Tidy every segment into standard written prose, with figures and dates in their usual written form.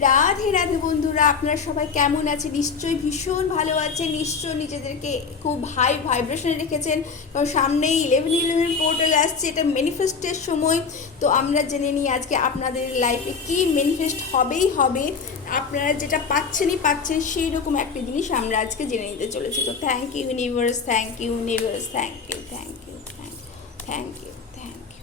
রাধে রাধে বন্ধুরা, আপনারা সবাই কেমন আছে? নিশ্চয়ই ভীষণ ভালো আছে। নিশ্চয়ই নিজেদেরকে খুব হাই ভাইব্রেশনে রেখেছেন, কারণ সামনেই 11/11 পোর্টাল আসছে। এটা ম্যানিফেস্টের সময়। তো আমরা জেনে নিই আজকে আপনাদের লাইফে কি ম্যানিফেস্ট হবেই হবে। আপনারা যেটা পাচ্ছেন সেই রকম একটা জিনিস আমরা আজকে জেনে নিতে চলেছি। তো thank you universe, thank you universe, thank you thank you thank thank you thank you.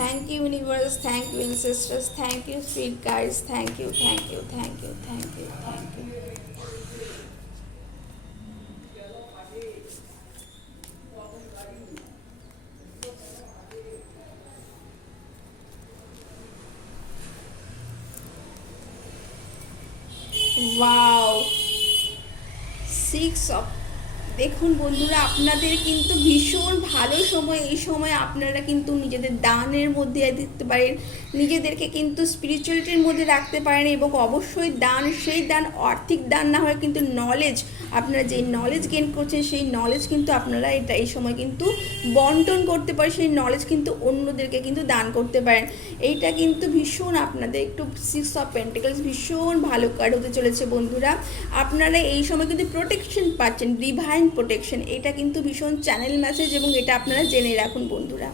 Thank you, universe. Thank you, ancestors. Thank you, sweet guides. Thank you, thank you, thank you, thank you, thank you. Wow. 6 of, দেখুন বন্ধুরা, আপনাদের কিন্তু ভীষণ ভালো সময়। এই সময় আপনারা কিন্তু নিজেদের দানের মধ্যে দেখতে পারেন, নিজেদেরকে কিন্তু স্পিরিচুয়ালিটির মধ্যে রাখতে পারেন। এবং অবশ্যই দান, সেই দান আর্থিক দান না হয় কিন্তু নলেজ, আপনারা যে নলেজ গেইন করছেন সেই নলেজ কিন্তু আপনারা এই সময় কিন্তু বন্টন করতে পারেন। সেই নলেজ কিন্তু অন্যদেরকে কিন্তু দান করতে পারেন। এইটা কিন্তু ভীষণ আপনাদের একটু 6 অফ পেন্টিকলস ভীষণ ভালো কার্ড হতে চলেছে বন্ধুরা। আপনারা এই সময় কিন্তু প্রোটেকশন পাচ্ছেন, ডিভাইন প্রোটেকশন। এটা কিন্তু ভীষণ চ্যানেল মেসেজ এবং এটা আপনারা জেনে রাখুন বন্ধুরা।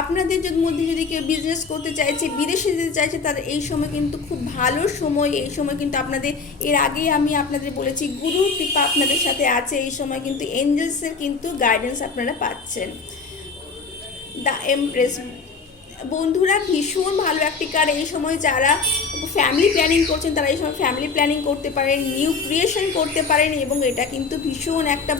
আপনাদের মধ্যে যদি কেউ বিজনেস করতে চাইছে, বিদেশে যেতে চাইছে, তাদের এই সময় কিন্তু খুব ভালো সময়। এই সময় কিন্তু আপনাদের, এর আগে আমি আপনাদের বলেছি, গুরুর কৃপা আপনাদের সাথে আছে। এই সময় কিন্তু এঞ্জেলসের কিন্তু গাইডেন্স আপনারা পাচ্ছেন। দ্য এমপ্রেস বন্ধুরা ভীষণ ভালো একটি কার্ড। এই সময় যারা ফ্যামিলি প্ল্যানিং করছেন তারা এই সময় ফ্যামিলি প্ল্যানিং করতে পারেন, নিউ ক্রিয়েশন করতে পারেন। এবং এটা কিন্তু ভীষণ একটা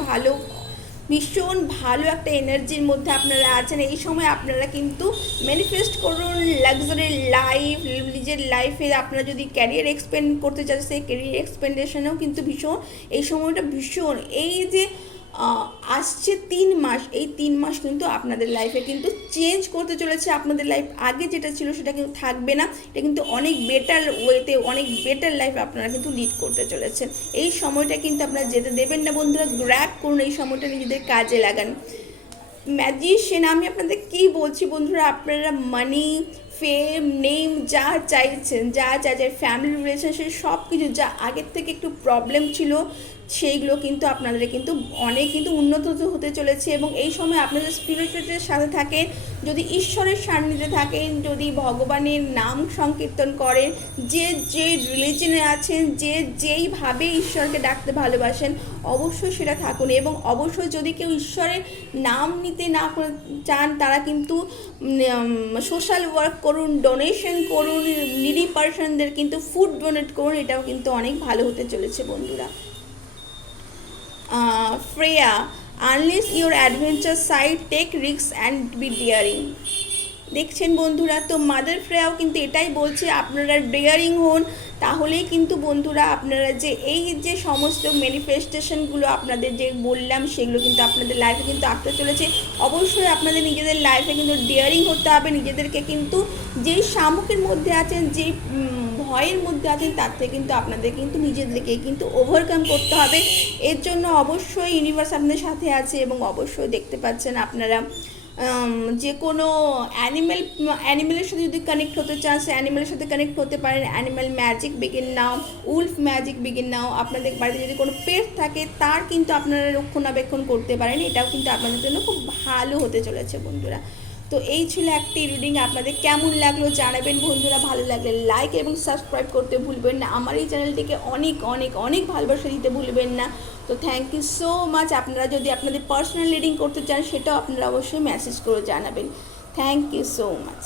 ভীষণ ভালো একটা এনার্জির মধ্যে আপনারা আছেন। এই সময় আপনারা কিন্তু ম্যানিফেস্ট করুন লাক্সারি লাইফ, নিজের লাইফে। আপনারা যদি ক্যারিয়ার এক্সপেন্ড করতে চান, সেই ক্যারিয়ার এক্সপেন্ডেশনেও কিন্তু ভীষণ এই সময়টা ভীষণ, এই যে আসছে 3 মাস, এই 3 মাস কিন্তু আপনাদের লাইফে কিন্তু চেঞ্জ করতে চলেছে। আপনাদের লাইফ আগে যেটা ছিল সেটা কিন্তু থাকবে না। এটা কিন্তু অনেক বেটার ওয়েতে, অনেক বেটার লাইফ আপনারা কিন্তু লিড করতে চলেছেন। এই সময়টা কিন্তু আপনারা যেতে দেবেন না বন্ধুরা, গ্র্যাব করুন, এই সময়টা নিজেদের কাজে লাগান। ম্যাজিশিয়ান, আমি আপনাদের কি বলছি বন্ধুরা, আপনারা মানি, ফেম, নেম যা চাইছেন, যা চাইছেন, ফ্যামিলি রিলেশনশিপ সব কিছু যা আগের থেকে একটু প্রবলেম ছিল সেইগুলো কিন্তু আপনাদের কিন্তু অনেক কিন্তু উন্নত হতে চলেছে। এবং এই সময় আপনাদের স্পিরিচুয়ালিটির সাথে থাকেন, যদি ঈশ্বরের সান্নিধ্যে থাকেন, যদি ভগবানের নাম সংকীর্তন করেন, যে রিলিজনে আছেন, যেইভাবে ঈশ্বরকে ডাকতে ভালোবাসেন, অবশ্যই সেটা থাকুন। এবং অবশ্যই যদি কেউ ঈশ্বরের নাম নিতে না চান, তারা কিন্তু সোশ্যাল ওয়ার্ক করুন, ডোনেশন করুন, নিডি পার্সনদের কিন্তু ফুড ডোনেট করুন। এটাও কিন্তু অনেক ভালো হতে চলেছে বন্ধুরা। Freya, unleash your adventure side, take risks and be daring. দেখছেন বন্ধুরা, তো মাদার ফ্রেয়াও কিন্তু এটাই বলছে, আপনারা ডেয়ারিং হন। তাহলেই কিন্তু বন্ধুরা আপনারা যে এই যে সমস্ত ম্যানিফেস্টেশনগুলো আপনাদের যে বললাম সেগুলো কিন্তু আপনাদের লাইফে কিন্তু আসতে চলেছে। অবশ্যই আপনাদের নিজেদের লাইফে কিন্তু ডেয়ারিং হতে হবে। নিজেদেরকে কিন্তু যেই শামুকের মধ্যে আছেন, যেই ভয়ের মধ্যে আছেন, তার থেকে কিন্তু আপনাদের কিন্তু নিজেদেরকে কিন্তু ওভারকাম করতে হবে। এর জন্য অবশ্যই ইউনিভার্স আপনাদের সাথে আছে। এবং অবশ্যই দেখতে পাচ্ছেন আপনারা যে কোনো অ্যানিমেলের সাথে যদি কানেক্ট হতে চান, সে অ্যানিমেলের সাথে কানেক্ট হতে পারেন। অ্যানিমেল ম্যাজিক বিগিন নাও, উলফ ম্যাজিক বিগিন নাও। আপনাদের বাড়িতে যদি কোনো পেট থাকে তার কিন্তু আপনারা রক্ষণাবেক্ষণ করতে পারেন। এটাও কিন্তু আপনাদের জন্য খুব ভালো হতে চলেছে বন্ধুরা। তো এই ছিল একটি রিডিং। আপনাদের কেমন লাগলো জানাবেন বন্ধুরা। ভালো লাগলে লাইক এবং সাবস্ক্রাইব করতে ভুলবেন না। আমার এই চ্যানেলটিকে অনেক অনেক অনেক ভালোবাসা দিতে ভুলবেন না। তো থ্যাংক ইউ সো মাচ। আপনারা যদি আপনাদের পার্সোনাল রিডিং করতে চান সেটাও আপনারা অবশ্যই মেসেজ করে জানাবেন। Thank you so much.